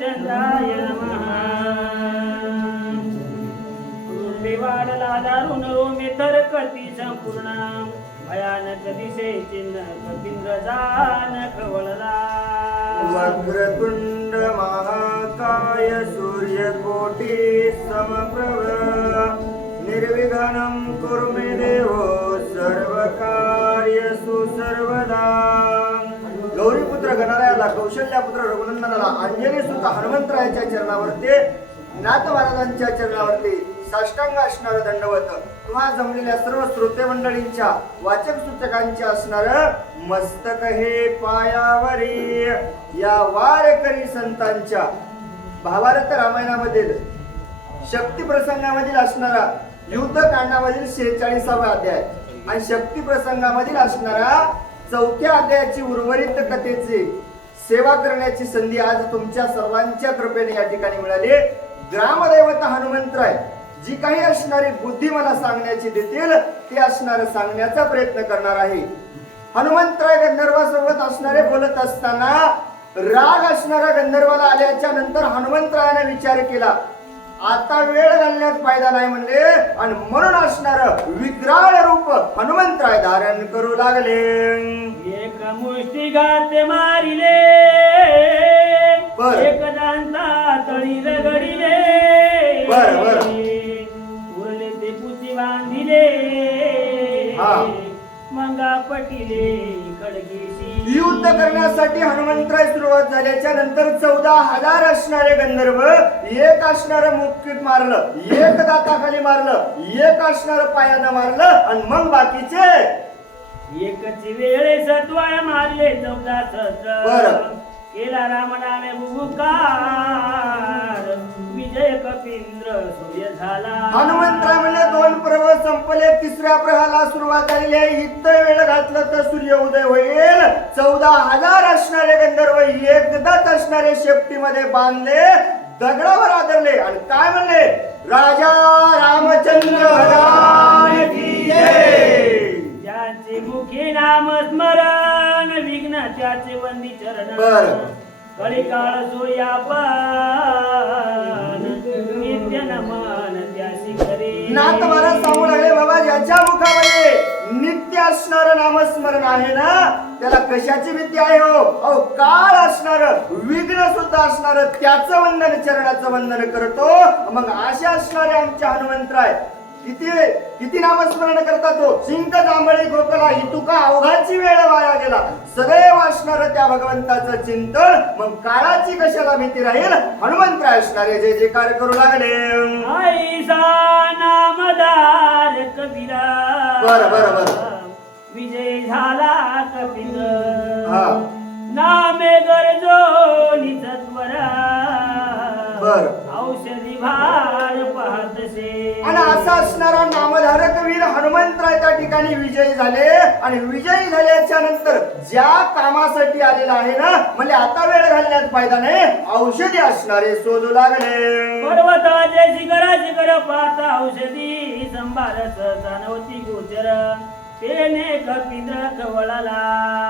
चंद्राय नमः। वाढला दारुण रोमे तर कती संपूर्ण। भयानक दिसे चिन्ह कपिंद्र जान खवळला वक्रतुंड महाकाय सूर्यकोटि समप्रभ। निर्विघ्नं कुर्मे देवो सर्वकार्यसु सर्वदा। गौरीपुत्र गणरायाला कौशल्यापुत्र रघुनंदनाला अंजनी सुत हनुमंतरायाच्या चरणावरती नाथ महाराजांच्या चरणावरती साष्टांग असणार दंडवत. तुम्हा जमलेल्या सर्व श्रोते मंडळींच्या वाचक सूचकांचे असणार मस्तक हे पायावरी या वारकरी संतांच्या. भावार्थ रामायणामधील शक्ती प्रसंगामधील असणारा युद्ध कांडामधील शेहेचाळीसावा अध्याय आणि शक्ती प्रसंगामधील असणारा चौथ्या अध्यायाची उर्वरित कथेचे सेवा करण्याची संधी आज तुमच्या सर्वांच्या कृपेने या ठिकाणी मिळाली. ग्रामदैवत हनुमंतराय जी काही असणारी बुद्धी मला सांगण्याची देतील ते असणार सांगण्याचा प्रयत्न करणार आहे. हनुमंतराय गंधर्वासोबत असणारे बोलत असताना राग असणाऱ्या गंधर्वाला आल्याच्यानंतर हनुमंतरायाने विचार केला. आता वेळ घालण्यात फायदा नाही म्हणले आणि म्हणून असणार विक्राळ रूप हनुमंतराय धारण करू लागले एक मुष्टी घाते मारिले बर. एक दांता तळी रगडिले बर, बर. उरले ते पुती बांधिले हा. मंगा पटिले युद्ध करण्यासाठी हनुमंतराय सुरुवात झाल्याच्यानंतर चौदा हजार असणारे गंधर्व एक असणार मुक्कीत मारलं एक दाताखाली मारलं एक असणार पायानं मारलं आणि मग बाकीचे? एकच वेळे सत्वाय मारले चौदा. सत्र केला रामनामे बुकार विजय कपिंद्र सूर्य झाला. म्हणले दोन पर्व संपले तिसऱ्या प्रहाला सुरुवात झालेली आहे. इतकं वेळ घातलं तर सूर्य उदय होईल. चौदा हजार असणारे गंधर्व एकदाच असणारे शेपटीमध्ये बांधले दगडावर आदरले आणि काय म्हणले? राजा रामचंद्र भगवान की जय. ज्याचे मुखी नाम स्मरण विघ्न त्याचे वंदी चरण बर. कलिकाळ सूर्यापन नित्य नमन त्यासी सांगू लागले बाबा ज्याच्या मुखामध्ये नित्य असणार नामस्मरण आहे ना? त्याला कशाची भीती आहे हो? अहो काळ असणार विघ्न सुद्धा असणार त्याचं वंदन चरणाचं वंदन करतो. मग असे असणारे आमचे हनुमंतराय किती किती नामस्मरण करतात तो? सिंक जांभळी गोकला ही तुका अवघाची वेळ वाया गेला. सदैव असणार त्या भगवंताचं चिंतन मग काळाची कशाला भीती राहील? हनुमंतराय असणारे जे जे कार्य करू लागले. नामदार कबीरा. बर, बर, बर. विजय झाला हा. नामे गरजो निजत्वरा बर. औषधी भार पाहतसे. आणि असा असणारा नामधारक वीर हनुमंतराय त्या ठिकाणी विजयी झाले. आणि विजयी झाल्याच्यानंतर ज्या कामासाठी आलेला आहे ना म्हणजे आता वेळ घालण्यात फायदा नाही. औषधी असणारे शोधू लागले. पर्वताचे शिखर शिखर पाहता औषधी संभारस जाणवती गोचर. तेने कपिंद्र कवळाला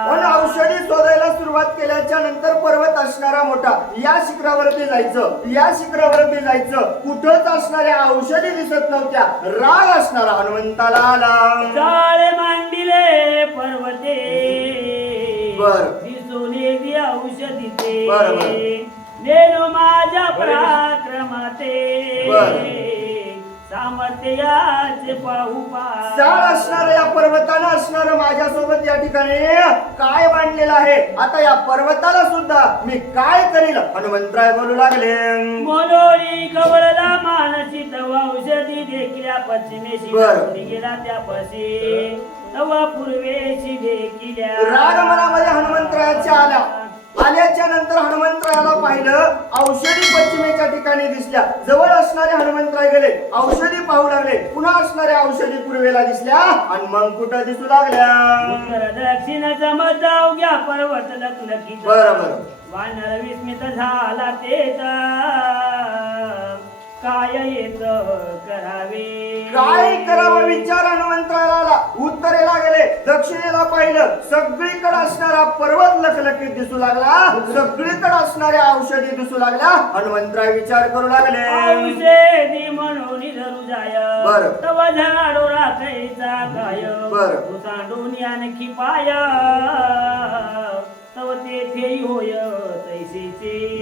पण औषधी शोधायला सुरुवात केल्याच्यानंतर पर्वत असणारा मोठा या शिखरावरती जायचं. या शिखरावरती जायचं. कुठंच असणाऱ्या औषधी दिसत नव्हत्या. राग असणारा हनुमंताला आला. जाळे मांडिले पर्वते. बर. दिसून बर, बर. नेलो माझ्या पराक्रमाते. बर. सामर्थ्याचे असणार या पर्वतानं असणार माझ्यासोबत या ठिकाणी. काय बांधलेलं आहे? आता या पर्वताला सुद्धा मी काय करील? हनुमंतराय बोलू लागले. मोलोरी कवळला मानसी तवा औषधी देखील पश्चिमेशी बर. गेला त्यापाशी. तवा पूर्वेशी देखील राग मनामध्ये हनुमंतरायाच्या आल्या. हनुमंतरायाला पाहिलं औषधी पश्चिमेच्या ठिकाणी दिसल्या. जवळ असणारे हनुमंतराय गेले औषधी पाहू लागले. पुन्हा असणाऱ्या औषधी पूर्वेला दिसल्या आणि मग कुठं दिसू लागल्या? उत्तर दक्षिण जमत घ्या पर्वत लखलखित बरं, बरं. वानर विस्मित झाला तेच काय येत करावे? काय करावं विचार हनुमंतराला उत्तरेला गेले दक्षिणेला पाहिलं. सगळीकडे असणारा पर्वत लखलखीत दिसू लागला. सगळीकडे असणाऱ्या औषधी दिसू लागल्या हनुमंतराय विचार करू लागले. औषधी म्हणून धरू जाय. बरं. तव झाडो राखायचा काय बरं. सांडून आणखी पाय.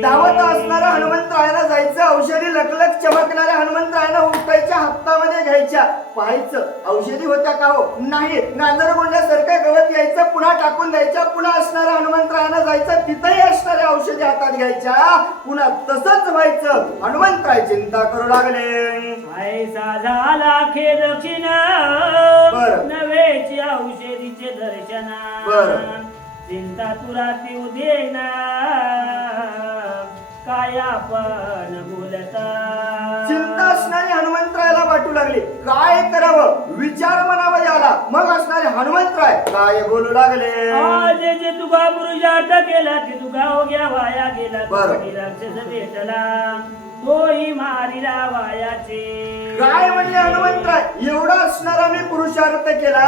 धावत असणाऱ्या हनुमंतरायला जायचं औषधी लखलख चमकणाऱ्या हनुमंतरायला उठायच्या हातामध्ये घ्यायच्या. पाहायचं औषधी होत्या का हो? नाही नांदर गोंड्यासारखं गवत यायचं पुन्हा टाकून द्यायच्या. पुन्हा असणाऱ्या हनुमंतरायला जायचं तिथंही असणाऱ्या औषधी हातात घ्यायच्या. पुन्हा तसंच व्हायचं. हनुमंतराय चिंता करू लागले. झाला खे दक्षिण बरं. नवेची औषधीचे दर्शन बरं. चिंता तुरा देऊ देना काय आपण बोलता? चिंता असणारी हनुमंतरायला वाटू लागली. काय करावं? विचार मनामध्ये आला. मग असणारे हनुमंतराय काय बोलू लागले? आज जे तुका पुरुषार्थ केला ते तुका हो गया वाया गेला. बरं. राक्षस भेटला? तोही मारिला वायाचे? काय म्हणले हनुमंतराय? एवढा असणारा मी पुरुषार्थ केला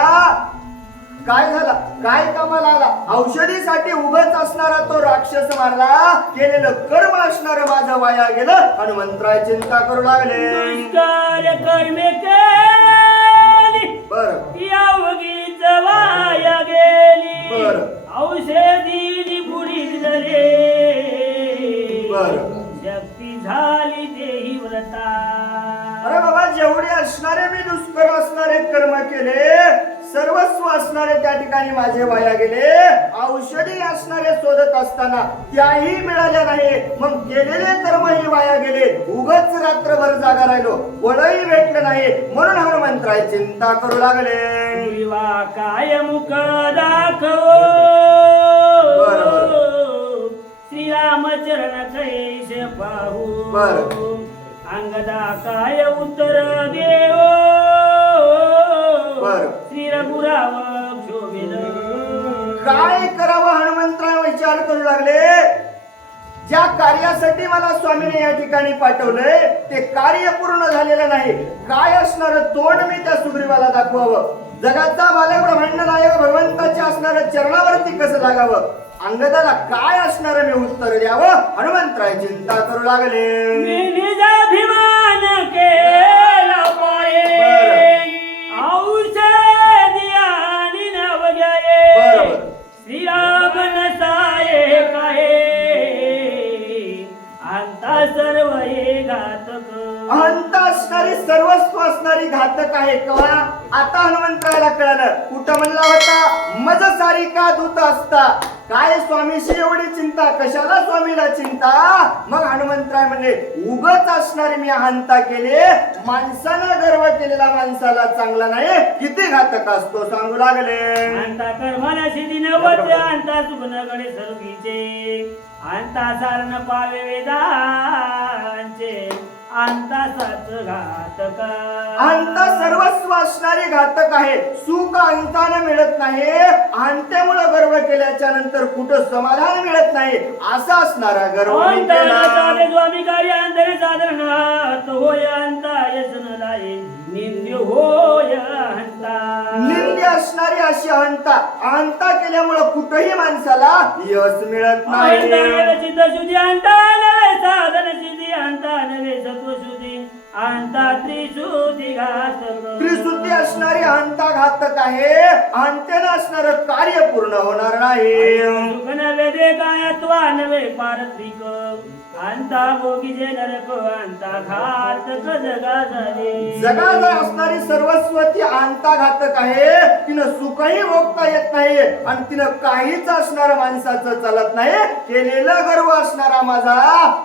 काय झाला? काय कामाला आला? औषधीसाठी उभच असणारा तो राक्षस मारला. केलेलं कर्म असणार माझं वाया गेलं हनुमंतराय चिंता करू लागले. दुष्कार कर्मे केली. बर. यावगीच वाया गेली. बरं. औषधी झाले. बरं. शक्ती झाली देही व्रता. अरे बाबा जेवढे असणारे मी दुष्कर असणारे कर्म केले सर्वस्व असणारे त्या ठिकाणी माझे वाया गेले. औषधी असणारे शोधत असताना त्याही मिळाल्या नाही. मग केलेले कर्मही वाया गेले. उगच रात्रभर जागा राहिलो. वळही भेटलं नाही. म्हणून हनुमंतराय चिंता करू लागले. विवा काय मुख दाखव? श्रीरामचरण कैश पाहू. बरं. अंगदा काय उत्तर देव. श्री रघुराव शोभिल काय करावं हनुमंतराय विचार करू लागले. ज्या कार्यासाठी मला स्वामीने या ठिकाणी पाठवलंय ते कार्य पूर्ण झालेलं नाही. काय असणार तोंड मी त्या सुग्रीवाला दाखवावं? जगाचा मालक ब्रह्मांड नायक भगवंताच्या असणाऱ्या चरणावरती कसं लागावं? अंगदाला काय असणार मी उत्तर द्यावं? हनुमंतराय चिंता करू लागले. केला पाये औषधी आणि नव घ्याये बरोबर. श्रीराम नसाये काय अंता सर्व हे घातक. अहंत असणारी सर्वस्व असणारी घातक आहे कवा? आता हनुमंतरायला कळालं. कुठं म्हणला होता? मज सारी का दूत असता? काय स्वामीशी एवढी चिंता? कशाला स्वामीला चिंता? मग हनुमंतराय म्हणले उगच असणारी मी अहंता केले. माणसानं गर्व केलेला माणसाला चांगला नाही. किती घातक असतो सांगू लागले. अंता कर्माला सिद्धी नवते अंता सुगनगडे सरुगीचे अंता सारण पावे वेदांचे. अंता घातक. अंत सर्वस्व असणारी घातक आहे सुख अंतानं मिळत नाही. अंत्यामुळं गर्व केल्याच्यानंतर कुठं समाधान मिळत नाही. असा असणारा गर्व स्वामी कार्य अंतरे होय अंता निंद्य होय हंता निंदी असणारी अशी केल्यामुळं कुठंही माणसाला यश मिळत नाही. अंता साधन सिद्धी अंता नवे सत्व शुद्धी अंता त्रिशुद्धी घातक. त्रिशुद्धी असणारी अहंता घातक आहे. अहंतेनं असणार कार्य पूर्ण होणार नाही. सुख नवे दे कायत्वा नवे पारत्रिक अंता भोगीचे नरक अंता घातक जगा झाले. असणारी सर्वस्व ती अंता घातक आहे. तिनं सुखही भोगता येत नाही आणि तिनं काहीच असणार माणसाचं चालत नाही. केलेलं गर्व असणारा माझा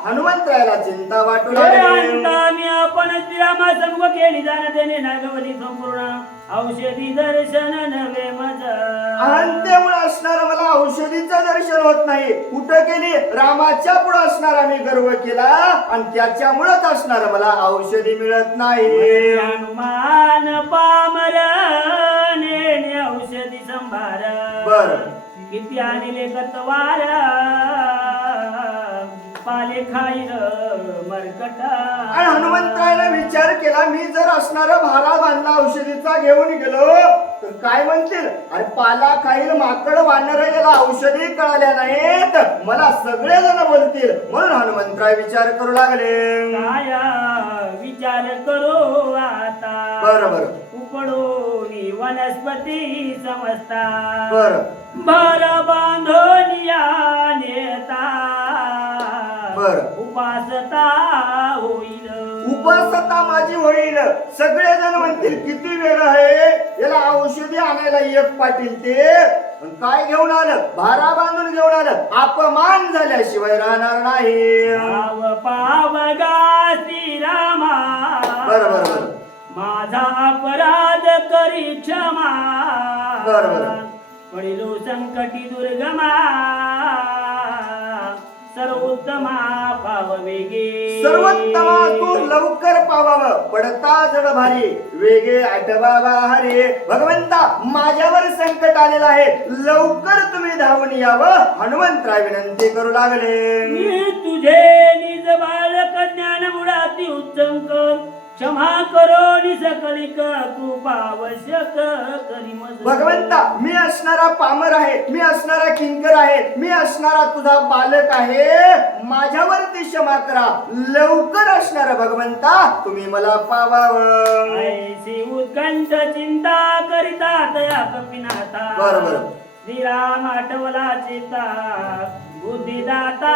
हनुमंतरायला चिंता वाटू लागली. अंता मी आपण श्रीरामा समूह केली जाण त्याने नागवली संपूर्ण. औषधी दर्शन नवे मज अहंतेमुळे असणार मला औषधीचं दर्शन होत नाही. कुठं केली रामाच्या पुढे असणारा मी गर्व केला. आणि त्याच्यामुळेच असणार मला औषधी मिळत नाही. हनुमान पामर नेणे औषधी संभार बरं. किती आणले कतवार पाले खाईल मरकटा. आणि हनुमंतरायाने विचार केला मी जर असणार भारा बांधला औषधीचा घेऊन गेलो तर काय म्हणतील? अरे पाला खाईल माकड वानर याला औषधी कळाल्या नाहीत. मला सगळे जण बोलतील. म्हणून हनुमंतराय विचार करू लागले. काया विचार करू आता. बरं, बरं. उपडोनी वनस्पती समजता. बर. भर बांधून या नेता. बरं. उपासता होईल. उपासता माझी होईल सगळे जण म्हणतील किती वेळ आहे? याला औषधी आणायला एक पाटील ते. काय घेऊन आलं? भारा बांधून घेऊन आलं. अपमान झाल्याशिवाय राहणार नाही. पाव पाव गा श्रीरामा बरं, बरं, बरं. माझा अपराध करी क्षमा. बरं, बरं. पडिलो संकटी दुर्गमा. सर्वोत्तमा तू लवकर पावावं. पडता जड भारी वेगे आटवावा हरे भगवंता माझ्यावर संकट आलेलं आहे. लवकर तुम्ही धावून यावं. हनुमंतराय विनंती करू लागले. मी तुझे निज बालक ज्ञान मुळाती उच्चंक क्षमा करो निसकलिक कृपा आवश्यक भगवंता मी असणारा पामर आहे मी असणारा किंकर आहे मी असणारा तुझा बालक आहे. माझ्यावरती क्षमा करा. लवकर असणारा भगवंता तुम्ही मला पावावं. ऐसी उत्कंठ चिंता करिता तया कपिनाथा. बरं, बरं. श्रीराम आठवला चिता बुद्धिदाता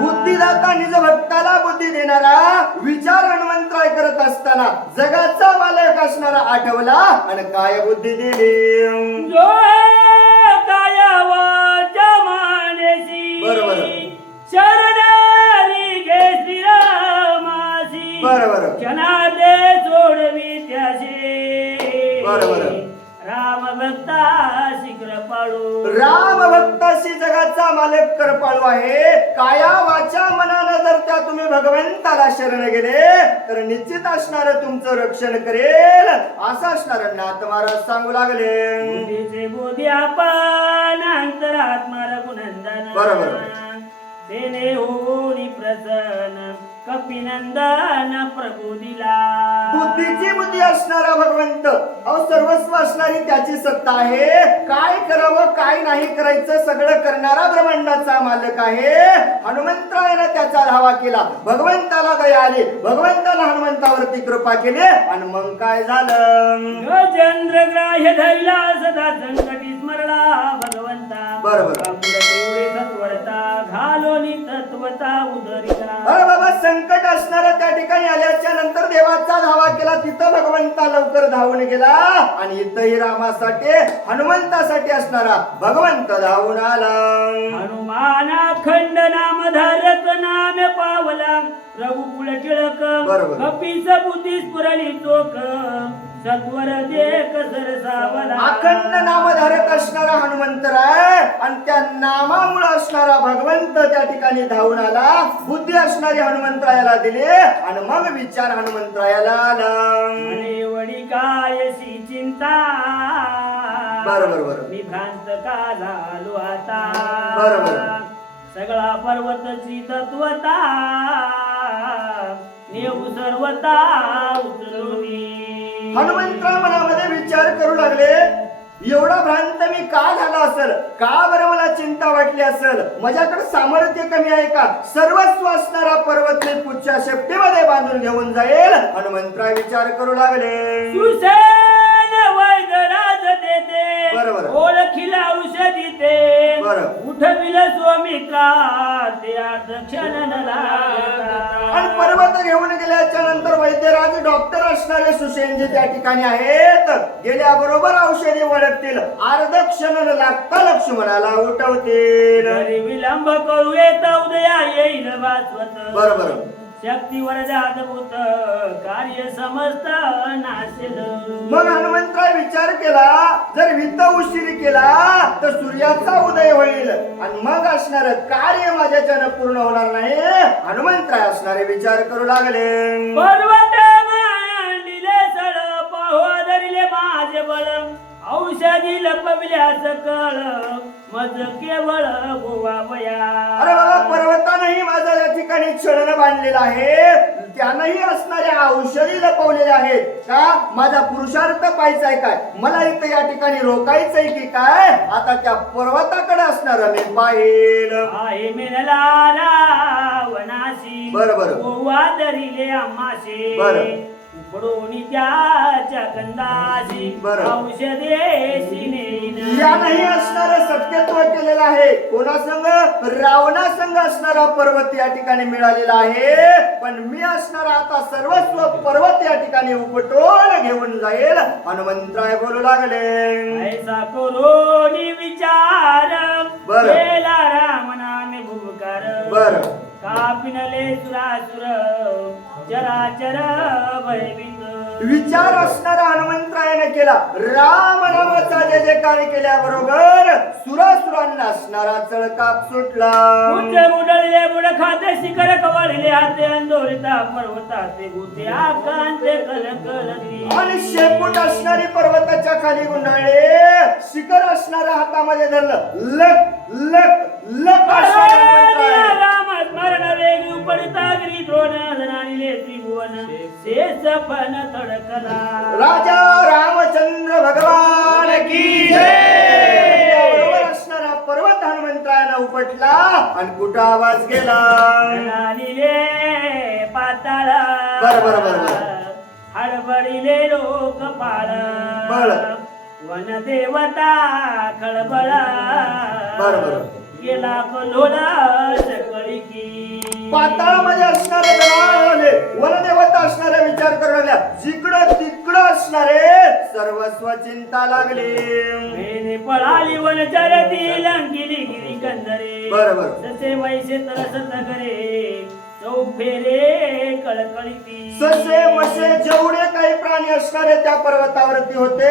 बुद्धिदाता निज भक्ताला बुद्धी देणारा विचार हनुमंतराय करत असताना जगाचा मालक असणारा आठवला आणि काय बुद्धी दिली? जो काय वाचा राम भक्ताशी जगाचा मालक करपाळू आहे. काया वाचा मनानं जर त्या तुम्ही भगवंताला शरण गेले तर निश्चित असणार तुमचं रक्षण करेल. असं असणार नाथ महाराज सांगू लागले. बुद्धीचे बोधी आपण अंतरात्मा रघुनंदन. बरोबर. तेने प्रसन्न कपिनंदन प्रभू दिला बुद्धीची बुद्धी असणारा भगवंत. अहो सर्वस्व असणारी त्याची सत्ता आहे. काय करावं काय नाही करायचं सगळं करणारा ब्रह्मांडाचा मालक आहे. हनुमंतरायानं त्याचा धावा केला. भगवंताला दया आली. भगवंतानं हनुमंतावरती कृपा केली. आणि मग काय झालं? चंद्र ग्राह्य धरला सदा संकटी स्मरला बरोबर. घालोनी तत्वता उदरिता अरे बाबा संकट असणारा त्या ठिकाणी आल्याच्यानंतर देवाचा धावा केला तिथं भगवंता लवकर धावून गेला आणि इथंही रामासाठी हनुमंतासाठी असणारा भगवंत धावून आला हनुमाना खंड नाम धारक नाम पावला रघुकुल टिळक बरोबर. कपीस बुद्धी स्फुरली चोख सत्वर सरसावला अखंड नामधारक असणारा हनुमंतराय आणि त्या नामामुळे असणारा भगवंत त्या ठिकाणी धावून आला. बुद्धी असणारी हनुमंतरायाला दिली आणि मग विचार हनुमंतरायाला आला. वडी कायसी चिंता? बरोबर, बरोबर. मी भ्रांत का झालो आता? बरोबर. सगळा पर्वतची तत्वता नेऊ सर्वता उचलूनी हनुमंतराय मनामध्ये विचार करू लागले. एवढा भ्रांत मी का झाला असेल? का बरं मला चिंता वाटली असेल? माझ्याकडे सामर्थ्य कमी आहे का? सर्वस्व असणारा पर्वत मी पुढच्या शेपटीमध्ये बांधून घेऊन जाईल. हनुमंतराय विचार करू लागले. बरोबर. ओळखीला औषधी ते. उठविल स्वामिका ते क्षण आणि पर्वत घेऊन गेल्याच्यानंतर वैद्यराज डॉक्टर असणारे सुशेनजी त्या ठिकाणी आहेत. गेल्याबरोबर औषधी ओळखतील अर्ध क्षण लागता लक्ष्मणाला उठवतील? विलंब करू येत उदया येईल बरोबर शक्तीवर जातभूत कार्य समस्त नासेल मग हनुमंतराय विचार केला? जर वित्त उशिरी केला तर सूर्याचा उदय होईल. आणि मग असणार कार्य माझ्याच्यानं पूर्ण होणार नाही. हनुमंतराय असणारे विचार करू लागले. पर्वत मांडिले सळ पाहो धरिले माझे बळ. औषधी लपविल्या सकळ मज केवळ गोवावया. अरे बाबा पर्वतानंही माझं या ठिकाणी चरण बांधलेलं आहे. त्यानंही असणाऱ्या औषधी लपवलेल्या आहेत. का? माझा पुरुषार्थ पाहायचाय काय? मला इथं या ठिकाणी रोकायचंय की काय? आता त्या पर्वताकडे असणार मी पाहिल. आहे मेनला वनाशी. बरं, बरं. गोवा दरिले आमाशे बरं. त्याच्या कंदाशी बरं. औषधेशी नेईन. यानंही असणार सत्यत्व केलेलं आहे. कोणासंग? रावणासंग असणारा पर्वत या ठिकाणी मिळालेला आहे. पण मी असणारा आता सर्वस्व पर्वत या ठिकाणी उपटून घेऊन जाईल. हनुमंतराय बोलू लागले. ऐसा करोनी विचार. बरं. केला राम नामे भूकार. बर. कापिनले सुरासुर. જરા જરા વૈવી विचार असणारा हनुमंतरायाने केला. राम नामाचा जे जे कार्य केल्याबरोबर सुरासुरांना असणारा चळकाप सुटला. उच्च उडळले बुड खाते शिखर कवळले हाते अंदोरिता पर्वताचे भूते आकांते कलकलती आणि शेपूट असणारी पर्वताच्या खाली गुंडाळले. शिखर असणाऱ्या हातामध्ये धरलं. लक लक लक असणारा. राम स्मरण वेगी उपडिता गिरी द्रोण धनानिले त्रिभुवन. शेष पण राजा रामचंद्र भगवान की असणारा पर्वत हनुमंतरायानं उपटला आणि कुठं आवाज गेला पाताळ. बरं, बरं, बरं. हडबडिले लोक पाळ. वन देवता खळबळ. बरं, बरं. गेला कलोला सकळी की. पाताळामध्ये असणारे जनावरे, वनदेवता असणारे विचार करू लागल्या. जिकडं तिकडं असणारे सर्वस्व चिंता लागली. मेने पळाली वनचरती लंकिली गिरी कंदरे. बरं, बरं. तसे वैसे तरसत करे ससे मसे जेवढे काही प्राणी असणारे त्या पर्वतावरती होते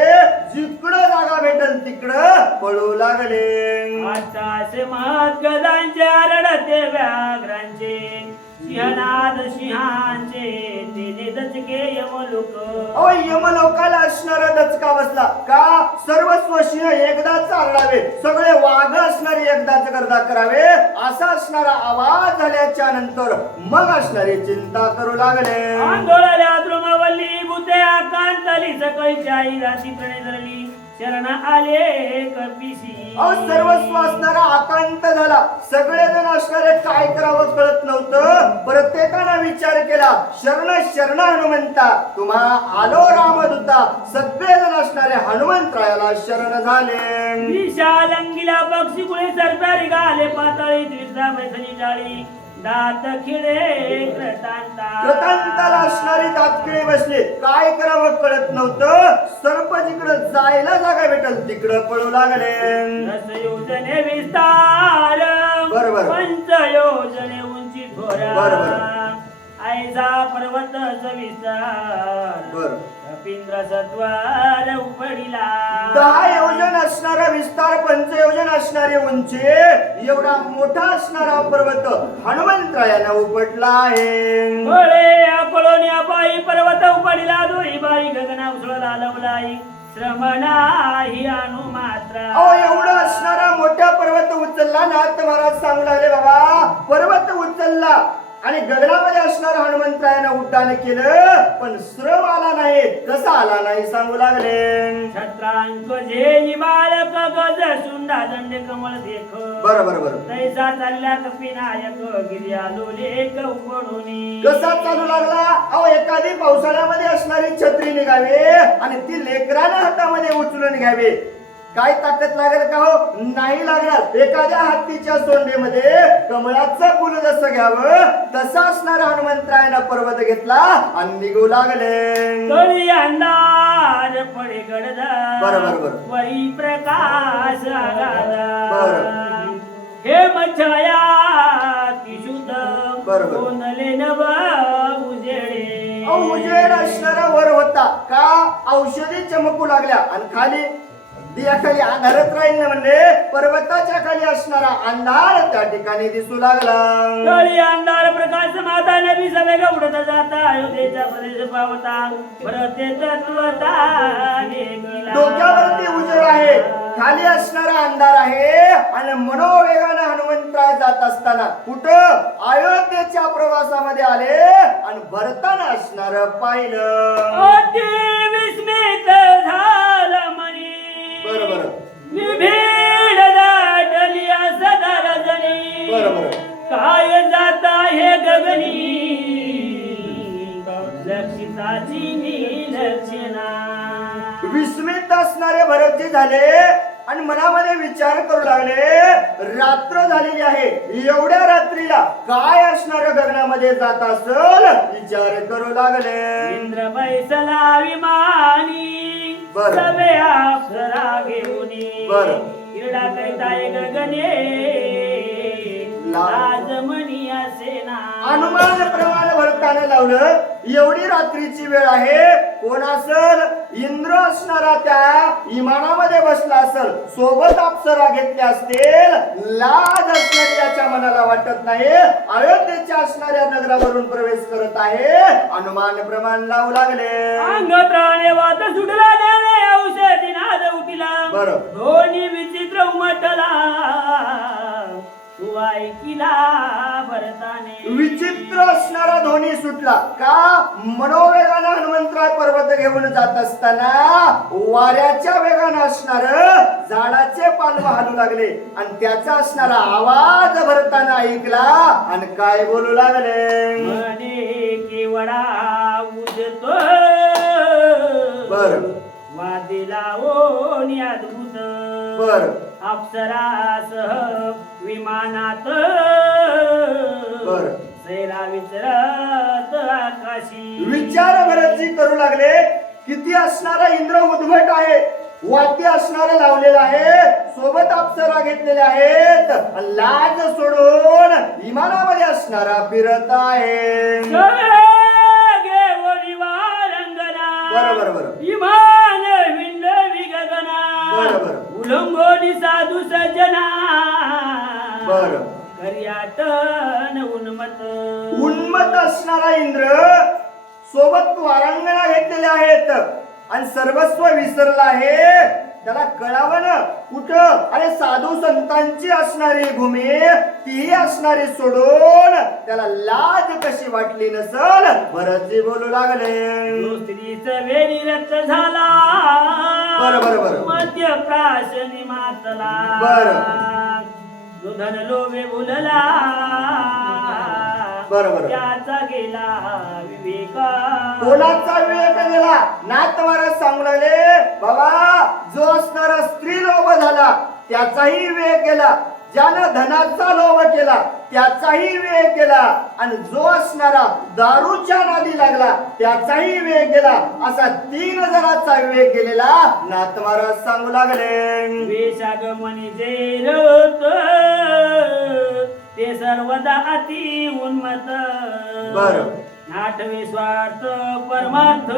जिकडं जागा भेटल तिकडं पळू लागले. आता असे महात गदांचे आरडते व्याघ्रांचे. सिंहनाद सिंहांचे तेने दचके यमलोक. अहो यमलोकाला असणारा दचका बसला. का? सर्वस्व सिंह एकदाच चालणारे. सगळे वाघ असणारे एकदाच गर्दा करावे. असा असणारा आवाज झाल्याच्यानंतर मग असणारी चिंता करू लागले. आंदोळल्या द्रुमवल्ली भूते आकांतली सकळीच्या आई राशी प्रणय धरली शरण आले कपिशी. अहो सर्वस्व असणारा आकांत झाला. सगळेजण असणारे काय करावं कळत नव्हतं. प्रत्येकानं विचार केला शरण शरण हनुमंता. तुम्हा आलो रामदूता. सगळेजण असणारे हनुमंतरायाला शरण झाले. विशालंगीला पक्षी कुळे सरप्यारी गाले पाताळी त्रिसा मैथली टाळी दात खिळे कृतांता कृतांताला असणारी तात्किळे बसले. काय करावं कळत नव्हतं. सर्प जिकडं जायला जागा भेटल. तिकडं पळू लागले. योजने विस्तार. बरोबर. पंच योजने उंची थोरा बरोबर. आयचा पर्वत विस्तार कपिंद्र सत्वार उपडिला. दहा योजन असणारा विस्तार पंचयोजन असणारी उंची एवढा मोठा असणारा पर्वत हनुमंतरायानं उपटला आहे. बळे अकोलोनी बाई पर्वत उपडिला. दोरी बाई गगना उसळला लवलाई. श्रमणाही अनु मात्रा. अहो एवढा असणारा मोठा पर्वत उचलला ना तर महाराज सांगू लागले बाबा पर्वत उचलला. आणि गगनामध्ये असणार हनुमंतरायानं उड्डाण केलं पण श्रम आला नाही. कसा आला नाही सांगू लागले. छत्रांक झेली बालक गज सुंडा दंड कमळ देख. बरं बरं बरं. तैसा चालल्या कपिनायक गिरी आलो लेख उपडूनी कसा चालू लागला? अहो एखादी पावसाळ्यामध्ये असणारी छत्री निघावी आणि ती लेकरानं हातामध्ये उचलून घ्यावी. काय ताकद लागेल का हो? नाही लागणार. एखाद्या हत्तीच्या सोंडेमध्ये कमळाचं फुल जसं घ्यावं तसा असणारा हनुमंतरायानं पर्वत घेतला आणि निघू लागले. तळी अंदाज पडे गडदा बरं, बरं, बरं. वरी प्रकाश आगादा बरं. हे मच्छया किशुद बरं, बरं. कोंदले नव उजेडे. उजेड असणारा वर होता. का? औषधी चमकू लागल्या. आणि खाली अंधारच राहील ना म्हणजे? पर्वताच्या खाली असणारा अंधार त्या ठिकाणी दिसू लागला. अंधार प्रकाश माता नबी उडत जाता अयोध्येचा प्रदेश पावता. परत तत्वता. डोक्यावरती उजेड आहे खाली असणारा अंधार आहे आणि मनोवेगानं हनुमंतराय जात असताना कुठं? अयोध्येच्या प्रवासामध्ये आले आणि भरताना असणार पाहिलं. विस्मित झालं मनी बरं बरं. विभीड दाटली सदा रजनी. बरं बरं. काय जाता हे गगनी? लक्षिताची विस्मित असणारे भरतजी झाले आणि मनामध्ये विचार करू लागले रात्र झालेली आहे. एवढ्या रात्रीला काय असणार गगनामध्ये जात असल? विचार करू लागले. इंद्र बैसला विमानी. सवे अप्सरा घेऊनी. क्रीडा करीताय गगने ला- राजमणी असेना अनुमान प्रमाण भरताना लावलं. एवढी रात्रीची वेळ आहे. कोण असल? इंद्र असणारा त्या इमानामध्ये बसला असल. सोबत अप्सरा घेतल्या असतील. लाज असणारी याच्या मनाला वाटत नाही. अयोध्येच्या असणाऱ्या नगरावरून प्रवेश करत आहे. अनुमान प्रमाण लावू लागले. अंग प्राणे वात सुटला बरं. दोन्ही विचित्र उमटला. तू ऐकिला भरताने. विचित्र असणारा ध्वनी सुटला. का? मनोवेगानं हनुमंतराय पर्वत घेऊन जात असताना वाऱ्याच्या वेगानं असणार झाडाचे पालव हालू लागले. आणि त्याचा असणारा आवाज भरताना ऐकला आणि काय बोलू लागले? म्हणे केवडा उजतो. बरं. वादिला ओनी अद्भुत बर. अप्सरासह विमानात. बरं. सैरा विचरत आकाशी. विचार भरतजी करू लागले किती असणारा इंद्र उद्भट आहे? वाद्य असणारं लावलेलं आहे सोबत अप्सरा घेतलेल्या आहेत. लाज सोडून विमानामध्ये असणारा फिरत आहे. बरं, बरं, उलंगोनी साधू सजना बरं. उन्मत उन्मत असणारा इंद्र सोबत वारांगणा घेतलेल्या आहेत आणि सर्वस्व विसरला आहे. त्याला कळावं ना कुठं? अरे साधू संतांची असणारी भूमी ती असणारी सोडून त्याला लाज कशी वाटली नसल? भरतजी बोलू लागले. तो स्त्रीचं वेळी रक्त झाला. बरं, बरं, बरं. मध्य प्राशनी मातला बरं. दुधन लोभे भुलला बरं, बरं. त्याचा गेला विवेका कोणाचा विवेक गेला नाथ महाराज सांगू लागले बाबा जो असणारा स्त्री लोभ झाला त्याचाही विवेक गेला ज्यानं धनाचा लोभ केला त्याचाही विवेक गेला आणि जो असणारा दारूच्या नादी लागला त्याचाही विवेक गेला असा तीन जणांचा विवेक गेलेला नाथ महाराज सांगू लागले. वेशागमनी जे रत ते सर्वदा अति उन्मत बरं. नाटवे स्वार्थ परमार्थ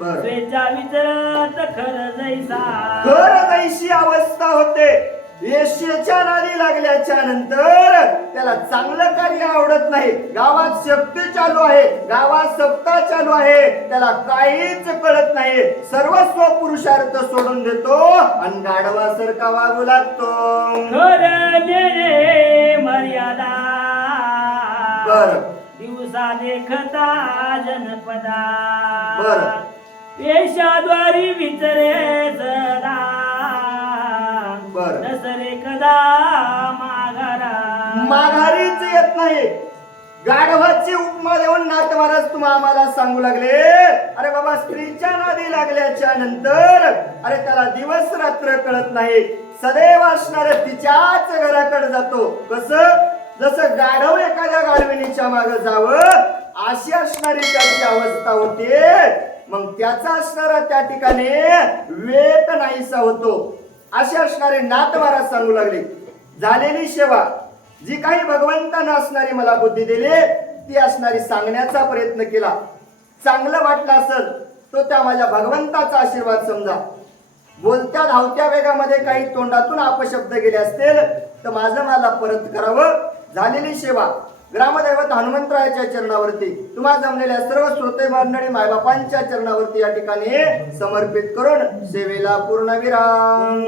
बरं. स्वेच्छा विचरत खर जैसा. घर जैशी अवस्था होते. येशेच्या नादी लागल्याच्या नंतर त्याला चांगलं कार्य आवडत नाही. गावात शक्ती चालू आहे. गावात सप्ताह चालू आहे. त्याला काहीच कळत नाही. सर्वस्व पुरुषार्थ सोडून देतो आणि गाढवासारखा वागू लागतो. मर्यादा. बरं. दिवसा देखता जनपदा. बरं. पेशाद्वारी विचरे सदा बरं. नसरे कदा माघारा? माघारीच येत नाही. गाढवाची उपमा देऊन नाथ महाराज तुम्हा आम्हाला सांगू लागले. अरे बाबा स्त्रीच्या नादी लागल्याच्या नंतर अरे त्याला दिवस रात्र कळत नाही. सदैव असणार तिच्याच घराकडे जातो. कस? जसं गाढव एखाद्या गाढविणीच्या मागे जावं अशी असणारी त्याची अवस्था होते. मग त्याचा असणारा त्या ठिकाणी वेत नाहीसा होतो. असे असणारे नातवारा सांगू लागले. झालेली सेवा जी काही भगवंतानं असणारी मला बुद्धी दिली ती असणारी सांगण्याचा प्रयत्न केला. चांगलं वाटलं असेल तो त्या माझ्या भगवंताचा आशीर्वाद समजा. बोलत्या धावत्या वेगामध्ये काही तोंडातून अपशब्द गेले असतील तर माझं मला परत करावं. झालेली सेवा ग्रामदैवत हनुमंतरायाच्या चरणावरती तुम्हाला जमलेल्या सर्व श्रोते मंडळी मायबापांच्या चरणावरती या ठिकाणी समर्पित करून सेवेला पूर्ण विराम.